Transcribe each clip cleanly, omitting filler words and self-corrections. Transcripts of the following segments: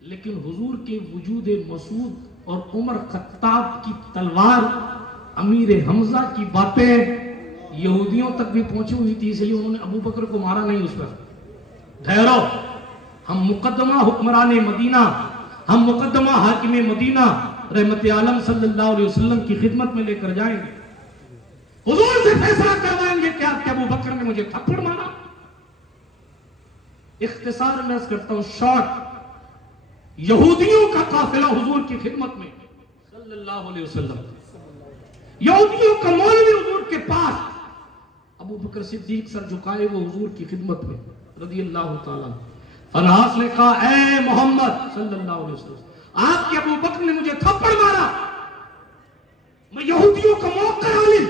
لیکن حضور کے وجود مسعود اور عمر خطاب کی تلوار، امیر حمزہ کی باتیں یہودیوں تک بھی پہنچی ہوئی تھی، اس لیے انہوں نے ابو بکر کو مارا نہیں اس پر. ٹھہرو، ہم مقدمہ حکمران مدینہ، ہم مقدمہ حاکم مدینہ رحمت عالم صلی اللہ علیہ وسلم کی خدمت میں لے کر جائیں گے. حضور سے فیصلہ کروائیں گے کہ آپ کے ابو بکر نے مجھے تھپڑ مارا. اختصار میں عرض کرتا ہوں، شارٹ، یہودیوں کا قافلہ حضور کی خدمت میں صلی اللہ علیہ وسلم، یہودیوں کا مولوی حضور کے پاس، ابو بکر صدیق سر جھکائے وہ حضور کی خدمت میں رضی اللہ تعالیٰ. فنحاس نے کہا اے محمد صلی اللہ علیہ وسلم، آپ کے ابو بکر نے مجھے تھپڑ مارا، میں یہودیوں کا موقر عالم،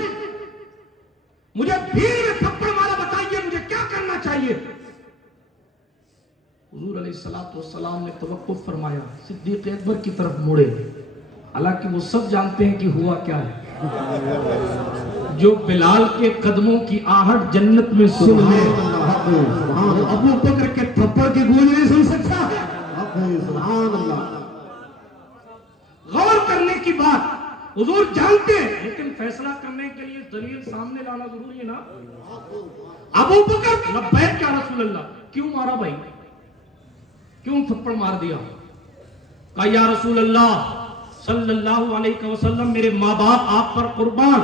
مجھے بھیڑ میں تھپڑ مارا، بتائیے مجھے کیا کرنا چاہیے. حضور علیہ السلام نے توقف فرمایا، صدیق اکبر کی طرف موڑے، حالانکہ وہ سب جانتے ہیں کہ ہوا کیا ہے. جو بلال کے قدموں کی آہٹ جنت میں سن لے، ابو بکر کے تھپڑ کی گونج نہیں سن سکتا. غور کرنے کی بات حضور جانتے ہیں، لیکن فیصلہ کرنے کے لیے دلیل سامنے لانا ضروری ہے نا. ابو بکر لبیک یا رسول اللہ، کیوں مارا بھائی، کیوں تھپڑ مار دیا؟ کہا یا رسول اللہ صلی اللہ علیہ وسلم، میرے ماں باپ آپ پر قربان.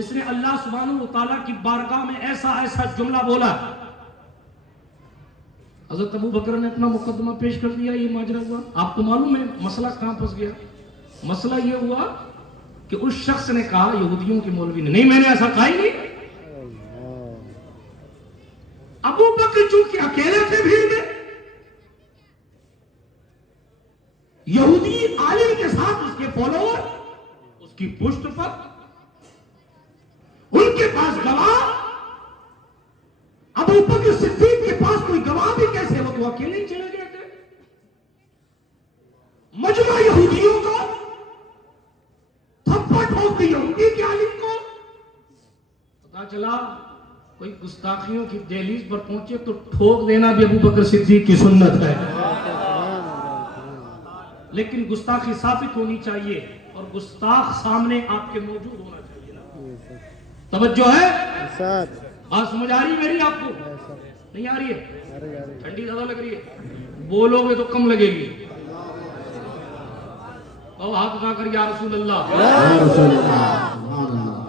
اس نے اللہ سبحانہ وتعالیٰ کی بارگاہ میں ایسا ایسا جملہ بولا. حضرت ابو بکر نے اپنا مقدمہ پیش کر دیا. یہ ماجرا ہوا. آپ کو معلوم ہے مسئلہ کہاں پھنس گیا؟ مسئلہ یہ ہوا کہ اس شخص نے کہا، یہودیوں کے مولوی نے، نہیں میں نے ایسا کہا ہی نہیں. ابو بکر چونکہ اکیلے تھے بھیڑ میں، یہودی عالم کے ساتھ اس کے فالوور، اس کی پشت پر، ان کے پاس گواہ، ابو بکر صدیق کے پاس کوئی گواہ بھی کیسے، وہ تو اکیلے ہی چلے گئے تھے. مجمع یہودیوں کو تھپڑ ٹھوک دی یہودی کے عالم کو. پتا چلا کوئی گستاخیوں کی دہلیز پر پہنچے تو ٹھوک دینا بھی ابو بکر صدیق کی سنت ہے. لیکن گستاخی ثابت ہونی چاہیے اور گستاخ سامنے آپ کے موجود ہونا چاہیے نا. توجہ ہے؟ بات سمجھ آ رہی ہے میری آپ کو؟ نہیں آ رہی ہے؟ ٹھنڈی زیادہ لگ رہی ہے؟ بولو گے تو کم لگے گی. اور ہاتھ اٹھا کر یا رسول اللہ.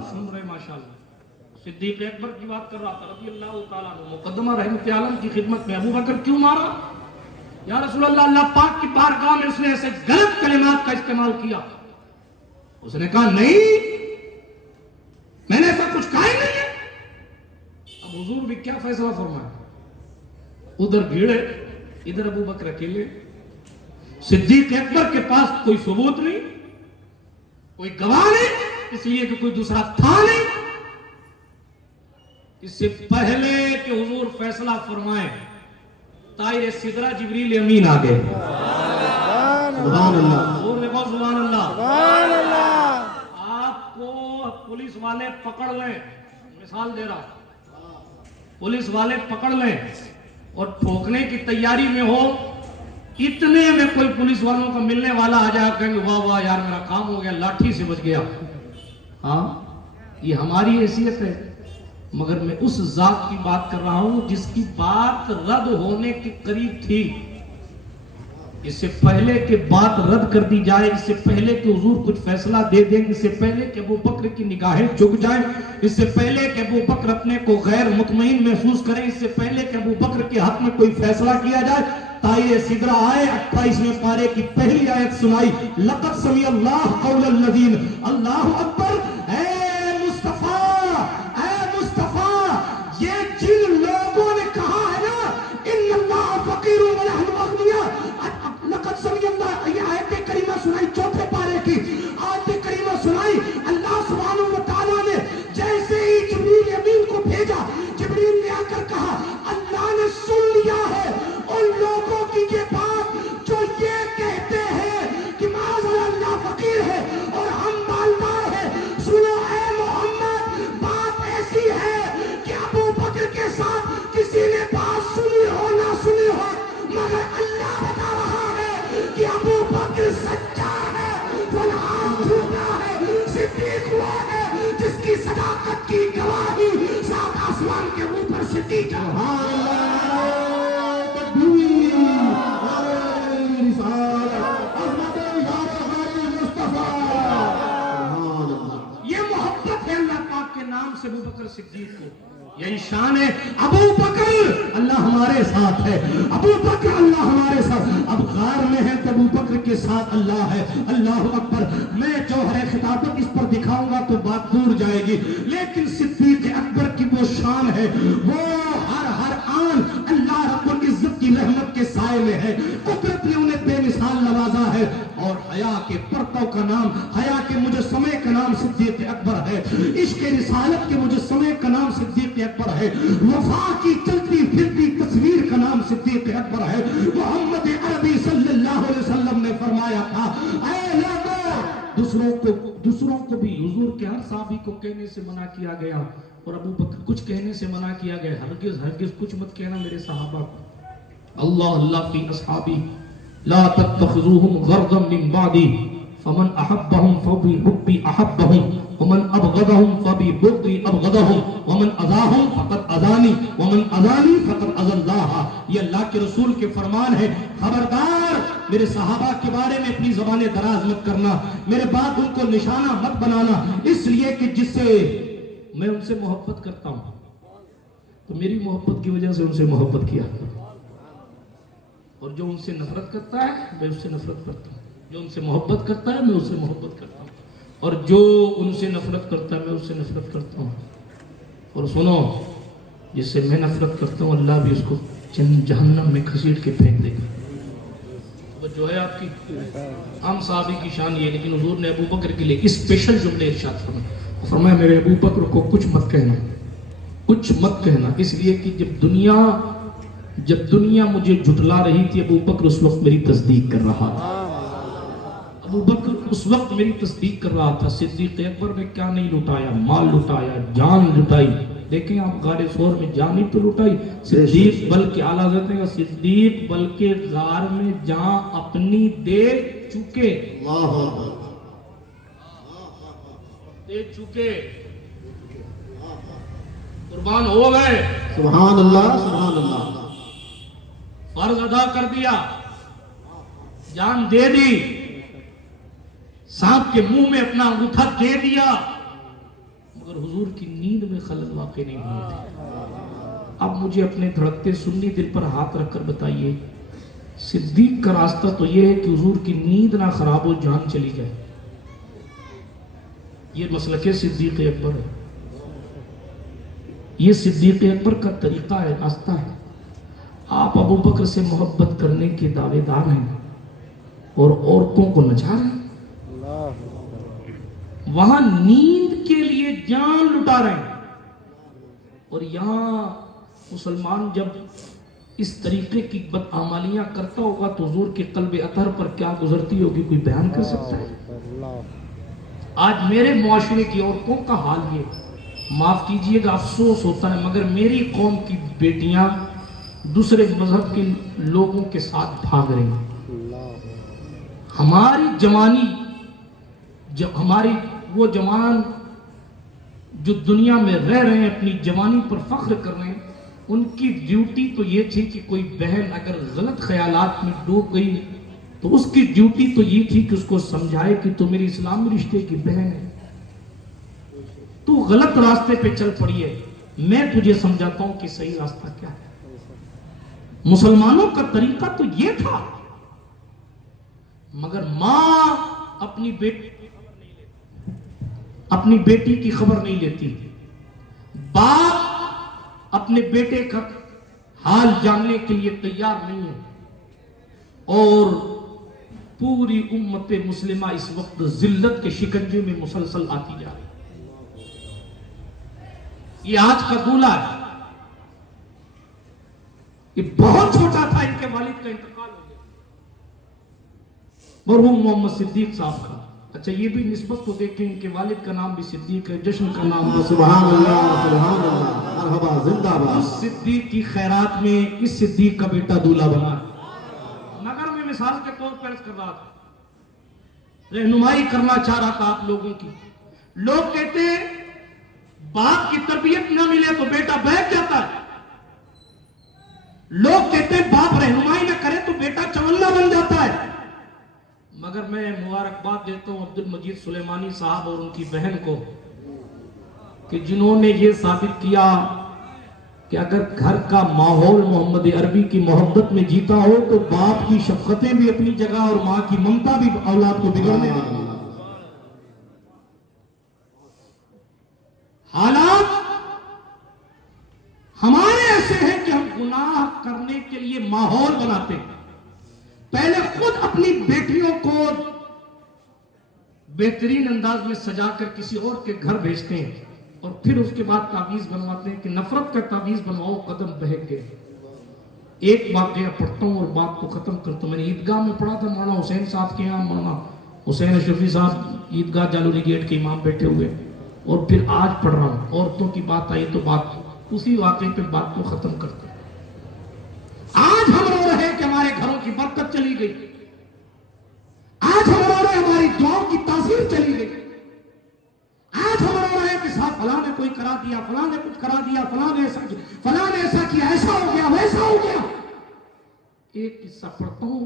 سن رہے ماشاءاللہ. صدیق اکبر کی بات کر رہا تھا رضی اللہ تعالیٰ عنہ، مقدمہ رحمت عالم کی خدمت میں. ابو بکر کیوں مارا؟ یا رسول اللہ، اللہ پاک کی بارگاہ میں اس نے ایسے غلط کلمات کا استعمال کیا. اس نے کہا نہیں، میں نے ایسا کچھ کہا ہی نہیں ہے. اب حضور بھی کیا فیصلہ فرمایا؟ ادھر بھیڑ ہے، ادھر ابو بکر اکیلے. صدیق اکبر کے پاس کوئی ثبوت نہیں، کوئی گواہ نہیں، اس لیے کہ کوئی دوسرا تھا نہیں. اس سے پہلے کہ حضور فیصلہ فرمائیں، طائر سدرہ جبریل امین آگئے. سبحان اللہ. اور دیکھو سبحان اللہ. سبحان اللہ. آپ کو پولیس والے پکڑ لیں، مثال دے رہا، پولیس والے پکڑ لیں اور ٹھوکنے کی تیاری میں ہو، اتنے میں کوئی پولیس والوں کا ملنے والا آ جائے، کہیں گے واہ واہ یار میرا کام ہو گیا، لاٹھی سے بچ گیا. ہاں یہ ہماری حیثیت ہے، مگر میں اس ذات کی بات کر رہا ہوں جس کی بات رد ہونے کے قریب تھی. اس سے پہلے کہ بات رد کر دی جائے، اس سے پہلے کہ حضور کچھ فیصلہ دے دیں، اس سے پہلے کہ ابو بکر کی نگاہیں جھک جائیں، اس سے پہلے کہ ابو بکر اپنے کو غیر مطمئن محسوس کریں، اس سے پہلے کہ ابو بکر کے حق میں کوئی فیصلہ کیا جائے، طائر سدرہ آئے، 28ویں پارے کی پہلی آیت سنائی، لقد سمع اللہ قول الذین. اللہ اکبر. اے یہ جن لوگوں نے کہا ہے نا ان اللہ فقیر و نحن اغنیاء، لقد سمع اللہ، یہ آیت کریمہ سنائی 4 پارے کی آیت کریمہ سنائی. اللہ سبحانہ و تعالیٰ نے جیسے ہی جبریل امین کو بھیجا، جبریل نے آ کر کہا اللہ نے سن لیا ہے ان لوگوں کی یہ بات جو یہ کہتے ہیں کہ معاذ اللہ فقیر ہے اور ہم مالدار ہیں. کہ ابو بکر سچا ہے، فلحال جھوٹا ہے، صدیق ہوا ہے جس کی صداقت کی گواہی سات آسمان کے اوپر صدیق ہے۔ سبحان اللہ، تکبیر، نعرہ رسالت، عظمت یار غالب مصطفیٰ، سبحان اللہ۔ یہ محبت ہے اللہ پاک کے نام سے ابو بکر صدیق کو، یہی شان ہے۔ ابو بکر اللہ ہمارے ساتھ ہے، ابو بکر اللہ ہمارے ساتھ، اب غار میں ہے تو ابو بکر کے ساتھ اللہ ہے۔ اللہ اکبر۔ میں جوہر خطابت اس پر دکھاؤں گا تو بات دور جائے گی، لیکن صدیق اکبر کی وہ شان ہے، وہ ہر آن اللہ رب العزت کی رحمت کے سائے میں ہے۔ قدرت نے انہیں بے مثال نوازا ہے، اور حیا کے پرتو کا نام، حیا کے مجسمے کا نام صدیق اکبر ہے، عشق رسالت کے مجسمے کا نام صدیق اکبر ہے، وفا کی چلتی پھرتی تصویر کا نام صدیق اکبر ہے۔ محمد عربی صلی اللہ علیہ وسلم نے فرمایا تھا، اے لوگوں، دوسروں کو بھی حضور کے ہر صحابی کو کہنے سے منع کیا گیا، اور ابو بکر کچھ کہنے سے منع کیا گیا، ہرگز کچھ مت کہنا میرے صحابہ کو۔ اللہ فی اصحابی لا تتخذوهم غرضا من بعدی فمن احبهم فبحبی احبهم ومن ابغضهم فببغضی ابغضهم ومن اذاهم فقد اذانی ومن اذانی فقد اذى اللہ۔ یہ اللہ کے رسول کے فرمان ہے، خبردار میرے صحابہ کے بارے میں اپنی زبانیں دراز مت کرنا، میرے بعد ان کو نشانہ مت بنانا، اس لیے کہ جس سے میں ان سے محبت کرتا ہوں تو میری محبت کی وجہ سے ان سے محبت کیا، اور جو ان سے نفرت کرتا ہے میں اس سے نفرت کرتا ہوں، جو ان سے محبت کرتا ہے میں اس سے محبت کرتا ہوں، اور جو ان سے نفرت کرتا ہے میں اس سے نفرت کرتا ہوں۔ اور سنو، جس سے میں نفرت کرتا ہوں اللہ بھی اس کو جہنم میں گھسیٹ کے پھینک دے گا۔ جو ہے آپ کی عام صحابی کی شان یہ، لیکن حضور نے ابو بکر کے لیے اسپیشل جملے ارشاد فرمایا میرے ابو بکر کو کچھ مت کہنا، کچھ مت کہنا، اس لیے کہ جب دنیا مجھے جھٹلا رہی تھی ابو بکر اس وقت میری تصدیق کر رہا تھا، ابو بکر اس وقت میری تصدیق کر رہا تھا۔ صدیق اکبر نے کیا نہیں لٹایا، مال لٹایا، جان لٹائی، دیکھیں آپ غار ثور میں جان ہی تو لٹائی، صدیق بلکہ اعلیٰ حضرت نے صدیق بلکہ غار میں جان اپنی دے چکے، دے چکے، قربان ہو گئے، سبحان اللہ، سبحان اللہ، فرض ادا کر دیا، جان دے دی، سانپ کے منہ میں اپنا انگوٹھا دے دیا، مگر حضور کی نیند میں خلل واقع نہیں ہوئی تھی۔ اب مجھے اپنے دھڑکتے سنی دل پر ہاتھ رکھ کر بتائیے، صدیق کا راستہ تو یہ ہے کہ حضور کی نیند نہ خراب ہو، جان چلی جائے، یہ مسلک صدیق اکبر ہے، یہ صدیق اکبر کا طریقہ ہے، راستہ ہے۔ آپ ابو بکر سے محبت کرنے کے دعوے دار ہیں اور عورتوں کو نچا رہے ہیں، وہاں نیند کے لیے جان لٹا رہے ہیں، اور یہاں مسلمان جب اس طریقے کی بدعمالیاں کرتا ہوگا تو حضور کے قلب اطہر پر کیا گزرتی ہوگی کوئی بیان کر سکتا ہے؟ آج میرے معاشرے کی عورتوں کا حال یہ، معاف کیجئے گا افسوس ہوتا ہے، مگر میری قوم کی بیٹیاں دوسرے مذہب کے لوگوں کے ساتھ بھاگ رہی ہیں۔ ہماری جوانی، ہماری وہ جوان جو دنیا میں رہ رہے ہیں، اپنی جوانی پر فخر کر رہے ہیں، ان کی ڈیوٹی تو یہ تھی کہ کوئی بہن اگر غلط خیالات میں ڈوب گئی تو اس کی ڈیوٹی تو یہ تھی کہ اس کو سمجھائے کہ تو میری اسلامی رشتے کی بہن ہے، تو غلط راستے پہ چل پڑی ہے، میں تجھے سمجھاتا ہوں کہ صحیح راستہ کیا ہے۔ مسلمانوں کا طریقہ تو یہ تھا، مگر ماں اپنی بیٹی کی خبر نہیں لیتی، باپ اپنے بیٹے کا حال جاننے کے لیے تیار نہیں ہے، اور پوری امت مسلمہ اس وقت ذلت کے شکنجے میں مسلسل آتی جا رہی ہے۔ یہ آج کا دولہا ہے، یہ بہت چھوٹا تھا، ان کے والد کا انتقال ہو گیا، مرحوم محمد صدیق صاحب کا۔ اچھا یہ بھی نسبت کو دیکھیں، ان کے والد کا نام بھی صدیق ہے، جشن کا نام بھی سبحان اللہ، سبحان اللہ، مرحبا، زندہ باد۔ اس صدیق کی خیرات میں اس صدیق کا بیٹا دولہا بنا، مگر میں مثال کے طور پر عرض کر رہا تھا, رہنمائی کرنا چاہ رہا تھا آپ لوگوں کی. لوگ کہتے ہیں باپ کی تربیت نہ ملے تو بیٹا بیٹھ جاتا ہے. لوگ کہتے ہیں باپ رہنمائی نہ کرے تو بیٹا چولہ بن جاتا ہے. مگر میں مبارکباد دیتا ہوں عبد المجید سلیمانی صاحب اور ان کی بہن کو کہ جنہوں نے یہ ثابت کیا کہ اگر گھر کا ماحول محمد عربی کی محبت میں جیتا ہو تو باپ کی شفقتیں بھی اپنی جگہ اور ماں کی ممتا بھی اولاد کو بگڑنے دیں. حالات ہمارے ایسے ہیں کہ ہم گناہ کرنے کے لیے ماحول بناتے ہیں. پہلے خود اپنی بیٹیوں کو بہترین انداز میں سجا کر کسی اور کے گھر بھیجتے ہیں اور پھر اس کے بعد تعویذ بنواتے ہیں کہ نفرت کا تعویذ بنواؤ قدم بہک گئے. ایک واقعہ پڑھتا ہوں اور بات کو ختم کرتا ہوں. میں نے عیدگاہ میں پڑھا تھا, مولانا حسین صاحب کے یہاں مولانا حسین اشرفی صاحب عیدگاہ جالوری گیٹ کے امام بیٹھے ہوئے, اور پھر آج پڑھ رہا ہوں. عورتوں کی بات آئی تو بات اسی واقعے پہ بات کو ختم کرتے ہیں. آج ہم رو رہے ہیں کہ ہمارے گھروں کی برکت چلی گئی. آج ہم رو رہے ہیں ہماری دعاؤں کی تاثیر چلی گئی. آج ہم رو رہے ہیں کہ صاحب فلاں نے کوئی کرا دیا, فلاں نے کچھ کرا دیا, فلاں نے ایسا کیا, فلاں نے ایسا کیا, ایسا ہو گیا, ویسا ہو گیا. ایک قصہ پڑھتا ہوں,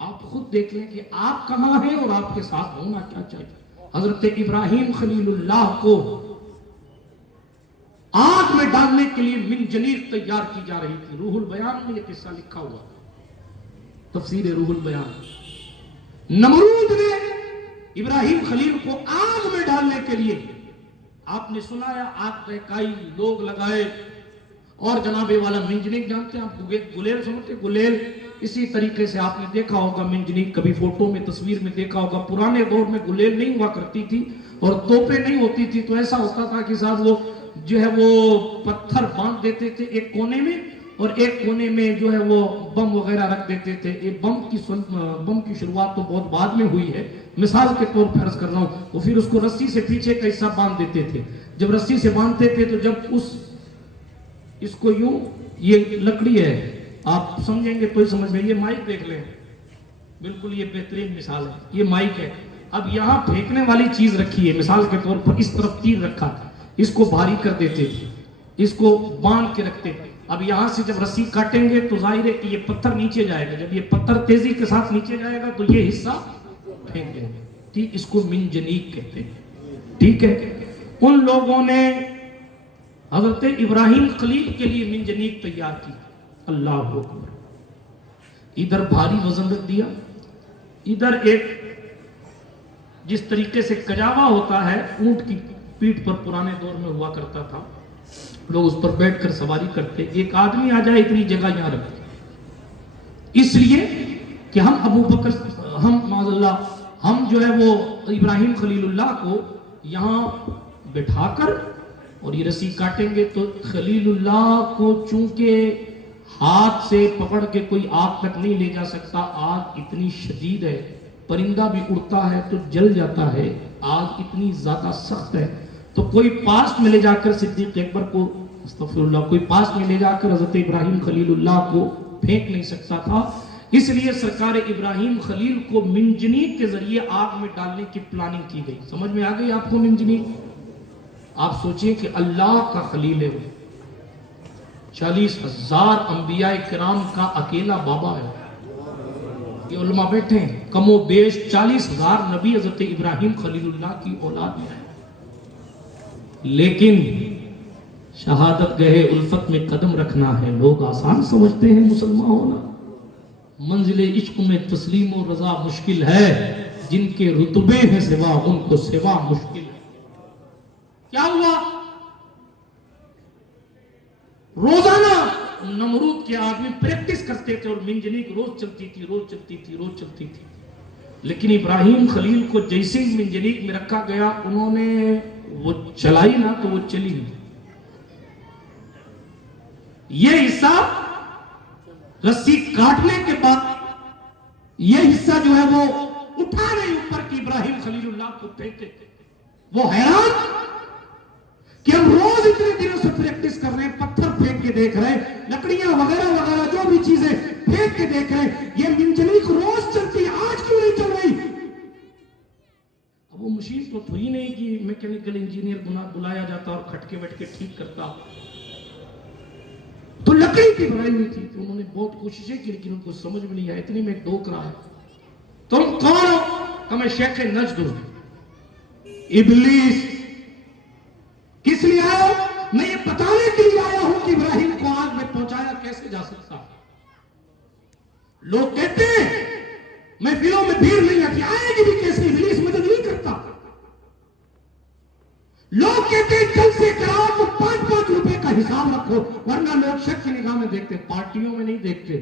آپ خود دیکھ لیں کہ آپ کہاں ہیں اور آپ کے ساتھ ہونا کیا چاہیے. حضرت ابراہیم خلیل اللہ کو آگ میں ڈالنے کے لیے منجنیق تیار کی جا رہی تھی. روح البیان میں یہ قصہ لکھا ہوا, تفسیر روح البیان. نمرود نے ابراہیم خلیل کو آگ میں ڈالنے کے لیے, آپ نے سنایا, آگ بہکائی, لوگ لگائے, اور جناب والا منجنیق جانتے ہیں آپ, گلیل سمجھتے, گلیل اسی طریقے سے آپ نے دیکھا ہوگا منجنیق, کبھی فوٹو میں تصویر میں دیکھا ہوگا. پرانے دور میں گلیل نہیں ہوا کرتی تھی اور توپیں نہیں ہوتی تھی, تو ایسا ہوتا تھا کہ صاحب وہ جو ہے وہ پتھر باندھ دیتے تھے ایک کونے میں, اور ایک کونے میں جو ہے وہ بم وغیرہ رکھ دیتے تھے. یہ بم کی شروعات تو بہت بعد میں ہوئی ہے, مثال کے طور پر عرض کر رہا ہوں. وہ پھر اس کو رسی سے پیچھے کا حصہ باندھ دیتے تھے. جب رسی سے باندھتے تھے تو جب اس کو یوں, یہ لکڑی ہے, آپ سمجھیں گے تو ہی سمجھ میں, یہ مائک دیکھ لیں, بالکل یہ بہترین مثال ہے. یہ مائک ہے. اب یہاں پھینکنے والی چیز رکھی ہے, مثال کے طور پر اس طرف تیر رکھا, اس کو بھاری کر دیتے تھے, اس کو باندھ کے رکھتے. اب یہاں سے جب رسی کاٹیں گے تو ظاہر ہے کہ یہ پتھر نیچے جائے گا. جب یہ پتھر تیزی کے ساتھ نیچے جائے گا تو یہ حصہ پھینک دیں گے. ٹھیک, اس کو منجنیق کہتے ہیں. ٹھیک ہے, ان لوگوں نے حضرت ابراہیم خلیل کے لیے منجنیق تیار کی. اللہ اکبر. ادھر بھاری وزن رکھ دیا, ادھر ایک جس طریقے سے کجاوا ہوتا ہے اونٹ کی پیٹھ پر پرانے دور میں ہوا کرتا تھا, لوگ اس پر بیٹھ کر سواری کرتے, ایک آدمی آ جائے اتنی جگہ یہاں رکھتے. اس لیے کہ ہم ابو بکر, ہم معاذ اللہ, ہم جو ہے وہ ابراہیم خلیل اللہ کو یہاں بٹھا کر اور یہ رسی کاٹیں گے تو خلیل اللہ کو چونکہ ہاتھ سے پکڑ کے کوئی آگ تک نہیں لے جا سکتا, آگ اتنی شدید ہے, پرندہ بھی اڑتا ہے تو جل جاتا ہے, آگ اتنی زیادہ سخت ہے, تو کوئی پاس میں لے جا کر صدیق اکبر کو, استغفر اللہ, کوئی پاس میں لے جا کر حضرت ابراہیم خلیل اللہ کو پھینک نہیں سکتا تھا. اس لیے سرکار ابراہیم خلیل کو منجنیق کے ذریعے آگ میں ڈالنے کی پلاننگ کی گئی. سمجھ میں آ گئی آپ کو منجنیق؟ آپ سوچیں کہ اللہ کا خلیل ہے, 40,000 انبیاء کرام کا اکیلا بابا ہے. یہ علماء بیٹھے ہیں, کم و بیش 40,000 نبی حضرت ابراہیم خلیل اللہ کی اولاد میں ہیں, لیکن شہادت گہے الفت میں قدم رکھنا ہے. لوگ آسان سمجھتے ہیں مسلمان ہونا, منزل عشق میں تسلیم و رضا مشکل ہے, جن کے رتبے ہیں سوا ان کو سوا مشکل ہے. کیا ہوا؟ روزانہ نمرود کے آدمی پریکٹس کرتے تھے اور منجنیق روز چلتی تھی, روز چلتی تھی, روز چلتی تھی. لیکن ابراہیم خلیل کو جیسے ہی منجنیق میں رکھا گیا, انہوں نے وہ چلائی نہ تو وہ چلی نہیں. یہ حصہ رسی کاٹنے کے بعد یہ حصہ جو ہے وہ اٹھا نہیں اوپر کی ابراہیم خلیل اللہ کو پھینکتے تھے. وہ حیران کہ ہم روز اتنے دنوں سے پریکٹس کر رہے ہیں, پتھر پھینک کے دیکھ رہے ہیں, لکڑیاں وغیرہ وغیرہ جو بھی چیزیں پھینک کے دیکھ رہے ہیں, یہ منجنیق روز چلتی ہے, آج کیوں نہیں چل رہی؟ اب وہ مشین تو تھوڑی نہیں کہ میکینیکل انجینئر بلایا جاتا اور کھٹکے بیٹھ کے ٹھیک کرتا. تو لکڑی کی بنائی ہوئی تھی, تو انہوں نے بہت کوششیں کی لیکن ان کو سمجھ میں نہیں آیا. اتنی میں ڈوک رہا ہے, تم کون ہو؟ کہ میں شیخ نجد ہوں. ابلیس کس لیے آیا ہو؟ میں یہ بتانے کے لیے آیا ہوں کہ ابراہیم کو آگ میں پہنچایا کیسے جا سکتا. لوگ کہتے ہیں محفلوں میں بھیڑ نہیں آتی, آئے گی بھی کیسے, ابلیس مدد نہیں کرتا. لوگ کہتے ہیں جل سے کراؤ تو 5-5 روپے کا حساب رکھو, ورنہ لوگ شک کی نگاہ میں دیکھتے, پارٹیوں میں نہیں دیکھتے.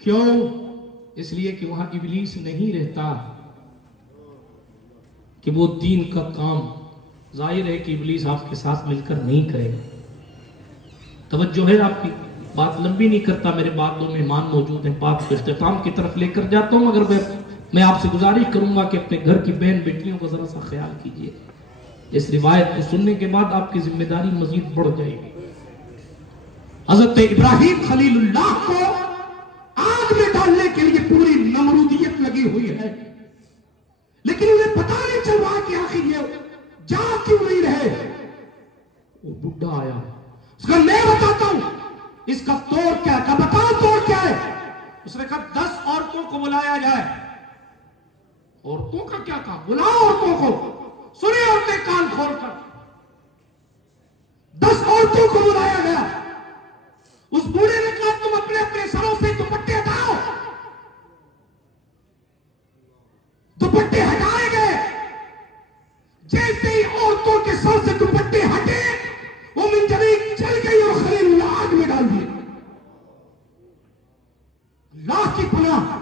کیوں؟ اس لیے کہ وہاں ابلیس نہیں رہتا, کہ وہ دین کا کام ظاہر ہے کہ ابلیس آپ کے ساتھ مل کر نہیں کرے گا. توجہ ہے آپ کی؟ بات لمبی نہیں کرتا, میرے بعد 2 مہمان موجود ہیں, بات کو اختتام کی طرف لے کر جاتا ہوں. مگر میں آپ سے گزارش کروں گا کہ اپنے گھر کی بہن بیٹیوں کو ذرا سا خیال کیجیے. اس روایت کو سننے کے بعد آپ کی ذمہ داری مزید بڑھ جائے گی. حضرت ابراہیم خلیل اللہ کو آگ میں ڈالنے کے لیے پوری نمرودیت لگی ہوئی ہے, لیکن انہیں پتا نہیں چل رہا کہ آخر یہ جا کیوں نہیں رہے. وہ بڈھا آیا, اس کا میں بتاتا ہوں اس کا توڑ کیا ہے. کہا بتاؤ توڑ کیا ہے. اس نے کہا 10 عورتوں کو بلایا جائے. عورتوں کا کیا کہا؟ بلاؤ عورتوں کو. سنیں عورتیں کان کھول کر, 10 عورتوں کو بلایا گیا. اس بوڑھے نے کہا تم اپنے اپنے سروں سے دوپٹے ہٹاؤ. دوپٹے ہٹائے گئے. جیسے ہی عورتوں کے سر سے دوپٹے ہٹے, وہ منجنیق چل گئی اور خلیل اللہ آگ میں ڈال دیے. اللہ کی پناہ.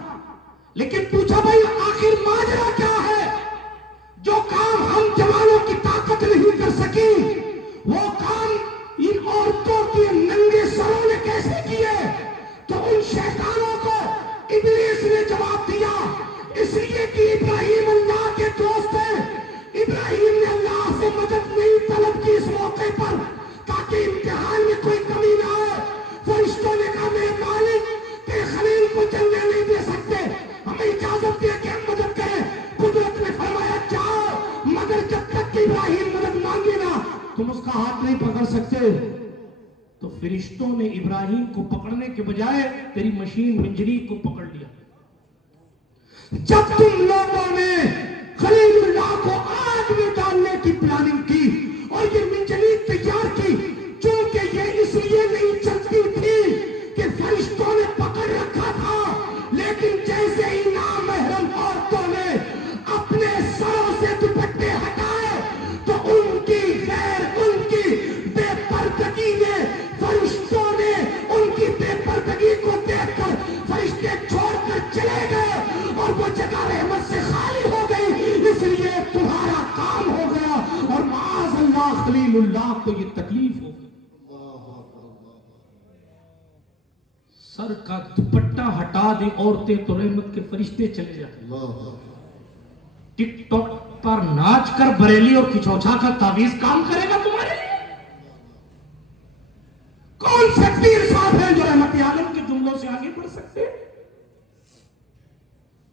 لیکن پوچھا بھائی آخر ماجرا کیا ہے؟ جو کام ہم جوانوں کی طاقت نہیں کر سکی, وہ کام ان عورتوں کے ننگے سروں نے کیسے کیے؟ تو ان شیطانوں کو ابلیس نے جواب دیا, اس لیے کہ ابراہیم اللہ کے دوست ہیں. ابراہیم نے اللہ سے مدد نہیں طلب کی اس موقع پر تاکہ امتحان میں کوئی کمی نہ آئے. فرشتوں نے کہا میرے مالک تیرے خلیل کو چلنے نہیں دے سکتے, ہمیں اجازت دے کہ ہم مدد کریں. قدرت نے فرمایا جاؤ, مگر جب تک کہ ابراہیم مدد مانگے نا تم اس کا ہاتھ نہیں پکڑ سکتے. تو فرشتوں نے ابراہیم کو پکڑنے کے بجائے تیری مشین منجنیق کو پکڑ لیا. جب تم لوگوں نے خلیل اللہ کو آگ میں ڈالنے کی پلاننگ کی اور یہ منجنیق تیار کی, چونکہ یہ اس لیے نہیں چلتی تھی کہ فرشتوں نے پکڑ رکھا تھا, لیکن جیسے ہی نامحرم عورتوں نے اپنے سروں سے دوپٹے ہٹائے تو ان کی بے پردگی نے, فرشتوں نے ان کی بے پردگی کو دیکھ کر فرشتے چھوڑ کر چلے گئے اور وہ جگہ رحمت سے خالی ہو گئی. اس لیے تمہارا کام ہو گیا اور معاذ اللہ خلیل اللہ کو یہ تکلیف ہو گئی. سر کا دوپٹہ ہٹا دیں عورتیں تو رحمت کے فرشتے چلے جاتے. ٹک ٹاک پر ناچ کر بریلی اور کچوچا کا تعویذ کام کرے گا تمہارے لیے؟ کون سے پیر صاحب ہیں جو رحمت عالم کے جملوں سے آگے بڑھ سکتے ہیں؟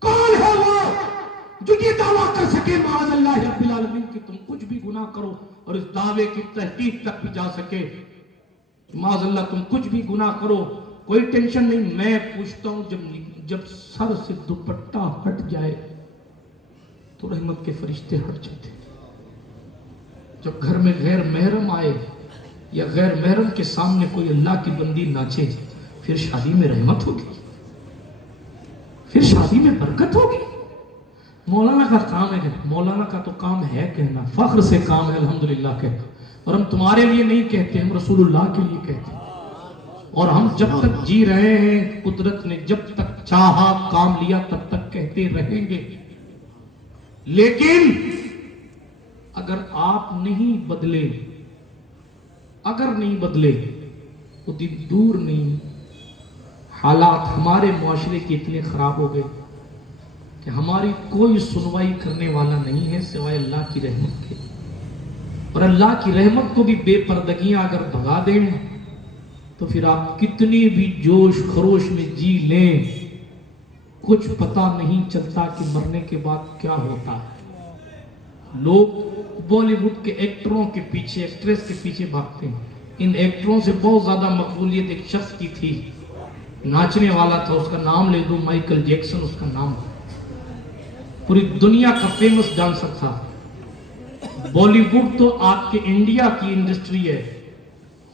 کون ہے وہ جو یہ دعویٰ کر سکے معاذ اللہ رب العالمین کہ تم کچھ بھی گناہ کرو اور اس دعوے کی تحقیق تک بھی جا سکے؟ معاذ اللہ تم کچھ بھی گناہ کرو کوئی ٹینشن نہیں. میں پوچھتا ہوں جب سر سے دوپٹہ ہٹ جائے تو رحمت کے فرشتے ہٹ جاتے. جب گھر میں غیر محرم آئے یا غیر محرم کے سامنے کوئی اللہ کی بندی ناچے, پھر شادی میں رحمت ہوگی, پھر شادی میں برکت ہوگی. مولانا کا کام ہے, مولانا کا تو کام ہے کہنا, فخر سے کام ہے الحمدللہ کہنا, اور ہم تمہارے لیے نہیں کہتے, ہم رسول اللہ کے لیے کہتے ہیں. اور ہم جب تک جی رہے ہیں, قدرت نے جب تک چاہا کام لیا تب تک کہتے رہیں گے. لیکن اگر آپ نہیں بدلے, اگر نہیں بدلے تو دن دور نہیں, حالات ہمارے معاشرے کے اتنے خراب ہو گئے کہ ہماری کوئی سنوائی کرنے والا نہیں ہے سوائے اللہ کی رحمت کے. اور اللہ کی رحمت کو بھی بے پردگیاں اگر بھگا دیں تو پھر آپ کتنی بھی جوش خروش میں جی لیں، کچھ پتہ نہیں چلتا کہ مرنے کے بعد کیا ہوتا ہے۔ لوگ بالی ووڈ کے ایکٹروں کے پیچھے، ایکٹریس کے پیچھے بھاگتے ہیں۔ ان ایکٹروں سے بہت زیادہ مقبولیت ایک شخص کی تھی، ناچنے والا تھا، اس کا نام لے دوں، مائیکل جیکسن اس کا نام تھا، پوری دنیا کا فیمس ڈانسر تھا۔ بالی ووڈ تو آپ کے انڈیا کی انڈسٹری ہے،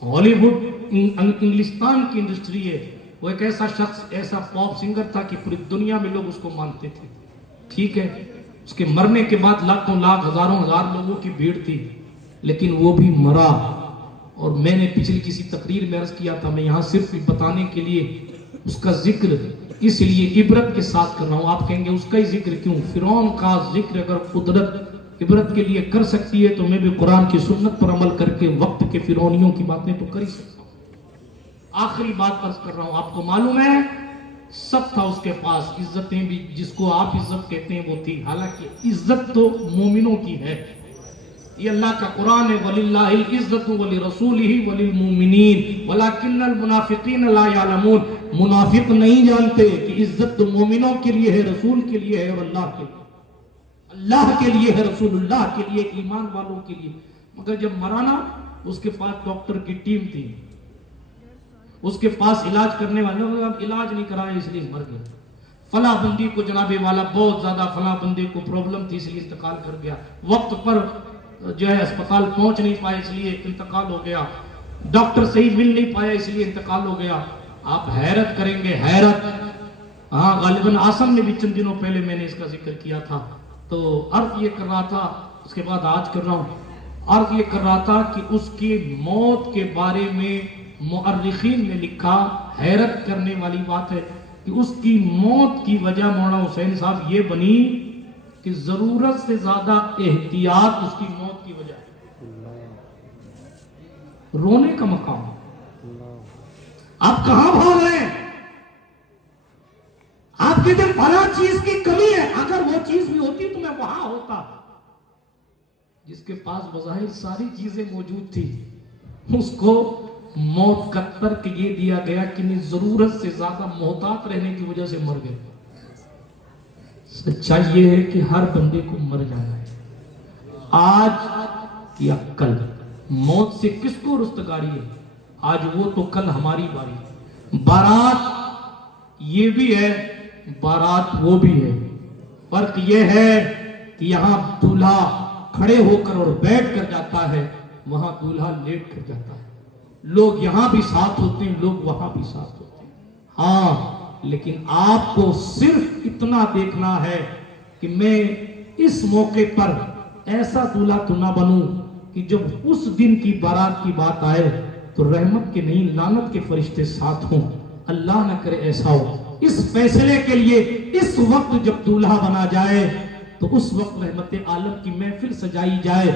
ہالی ووڈ انگلستان کی انڈسٹری ہے۔ وہ ایک ایسا شخص، ایسا پاپ سنگر تھا کہ پوری دنیا میں لوگ اس کو مانتے تھے، ٹھیک ہے۔ اس کے مرنے کے بعد لاکھوں لاکھ ہزاروں ہزار لوگوں کی بھیڑ تھی، لیکن وہ بھی مرا۔ اور میں نے پچھلی کسی تقریر میں عرض کیا تھا، میں یہاں صرف بتانے کے لیے اس کا ذکر اس لیے عبرت کے ساتھ کر رہا ہوں۔ آپ کہیں گے اس کا ہی ذکر کیوں؟ فرعون کا ذکر اگر قدرت عبرت کے لیے کر سکتی ہے تو میں بھی قرآن کی سنت پر عمل کر کے وقت کے فرعونیوں کی باتیں تو کر ہی سکتا ہوں۔ آخری بات عرض کر رہا ہوں، آپ کو معلوم ہے سب تھا اس کے پاس، عزتیں بھی جس کو آپ عزت کہتے ہیں وہ تھی، حالانکہ عزت تو مومنوں کی ہے۔ یہ اللہ کا قرآن ہے، وَلِلَّهِ الْعِزَّةُ وَلِرَسُولِهِ وَلِلْمُؤْمِنِينَ وَلَكِنَّ الْمُنَافِقِينَ لَا يَعْلَمُونَ۔ منافق نہیں جانتے کہ عزت تو مومنوں کے لیے ہے، رسول کے لیے ہے اور اللہ کے لیے، اللہ کے لیے ہے، رسول اللہ کے لیے، ایمان والوں کے لیے۔ مگر جب مرانا اس کے پاس ڈاکٹر کی ٹیم تھی، اس کے پاس علاج کرنے والے، اب علاج نہیں کرایا اس لیے مر گیا۔ فلاں بندی کو جناب والا بہت زیادہ، فلاں بندے کو پرابلم تھی اس لیے انتقال کر گیا، وقت پر جو ہے اسپتال پہنچ نہیں پائے اس لیے انتقال ہو گیا، ڈاکٹر صحیح مل نہیں پایا اس لیے انتقال ہو گیا۔ آپ حیرت کریں گے، حیرت۔ ہاں، غالباً آسم میں بھی چند دنوں پہلے میں نے اس کا ذکر کیا تھا، تو عرض یہ کر رہا تھا، اس کے بعد آج کر رہا ہوں، عرض یہ کر رہا تھا کہ اس کی موت کے بارے میں مؤرخین نے لکھا، حیرت کرنے والی بات ہے کہ اس کی موت کی وجہ مولانا حسین صاحب یہ بنی کہ ضرورت سے زیادہ احتیاط اس کی موت کی وجہ ہے۔ رونے کا مقام، آپ کہاں بھاگ رہے ہیں؟ آپ کے دل فلاں چیز کی کمی ہے، اگر وہ چیز بھی ہوتی تو میں وہاں ہوتا۔ جس کے پاس بظاہر ساری چیزیں موجود تھی، اس کو موت کا ترک یہ دیا گیا کہ ضرورت سے زیادہ محتاط رہنے کی وجہ سے مر گئے۔ سچائی یہ ہے کہ ہر بندے کو مر جانا ہے، آج یا کل۔ موت سے کس کو رستگاری ہے؟ آج وہ تو کل ہماری باری۔ بارات یہ بھی ہے، بارات وہ بھی ہے، فرق یہ ہے کہ یہاں دولہا کھڑے ہو کر اور بیٹھ کر جاتا ہے، وہاں دولہا لیٹ کر جاتا ہے۔ لوگ یہاں بھی ساتھ ہوتے ہیں، لوگ وہاں بھی ساتھ ہوتے ہیں، ہاں، لیکن آپ کو صرف اتنا دیکھنا ہے کہ میں اس موقع پر ایسا دولہا تو نہ بنوں کہ جب اس دن کی بارات کی بات آئے تو رحمت کے نہیں لعنت کے فرشتے ساتھ ہوں۔ اللہ نہ کرے ایسا ہو۔ اس فیصلے کے لیے اس وقت جب دولہا بنا جائے تو اس وقت رحمت عالم کی محفل سجائی جائے،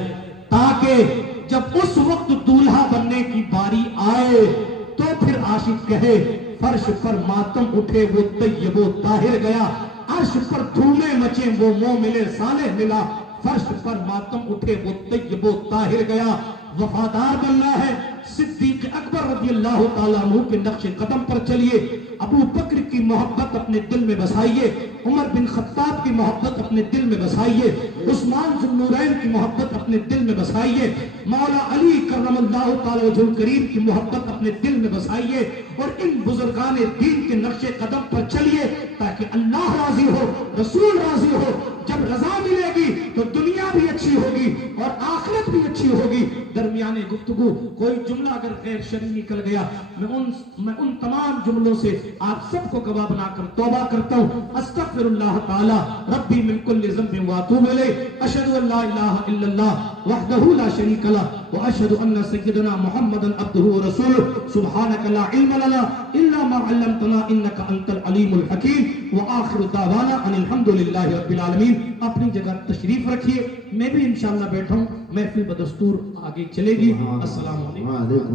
تاکہ جب اس وقت دولہا بننے کی باری آئے تو پھر عاشق کہے، فرش پر ماتم اٹھے وہ طیب و طاہر گیا، عرش پر دھومیں مچیں وہ مومن صالح ملا، فرش پر ماتم اٹھے وہ طیب و طاہر گیا۔ وفادار بننا ہے، صدیق اکبر رضی اللہ تعالیٰ عنہ کے نقش قدم پر چلیے، ابو بکر کی محبت اپنے دل میں بسائیے، عمر بن خطاب کی محبت اپنے دل میں بسائیے، عثمان ذو النورین کی محبت اپنے دل میں بسائیے، مولا علی کرم اللہ تعالیٰ وجہ الکریم کی محبت اپنے دل میں بسائیے، اور ان بزرگان دین کے نقش قدم پر چلیے تاکہ اللہ راضی ہو، رسول راضی ہو۔ جب رضا ملے گی تو دنیا بھی اچھی ہوگی اور آخرت بھی اچھی ہوگی۔ درمیانے گفتگو کوئی جملہ اگر غیر شرعی نکل گیا، میں ان تمام جملوں سے آپ سب کو گواہ بنا کر توبہ کرتا ہوں۔ استغفر اللہ تعالی ربی من کل ذنب واتوب الیہ، اشہد ان لا الہ الا اللہ وحدہ لا شریک لہ واشہد ان سیدنا محمدا عبدہ ورسولہ۔ سبحانک لا علم لنا الا ما علمتنا انک انت العلیم الحکیم، وآخر دعوانا ان الحمد للہ رب العالمین۔ اپنی جگہ تشریف رکھیے، میں بھی انشاءاللہ بیٹھا ہوں، محفل بدستور آگے چلے گی۔ السلام علیکم۔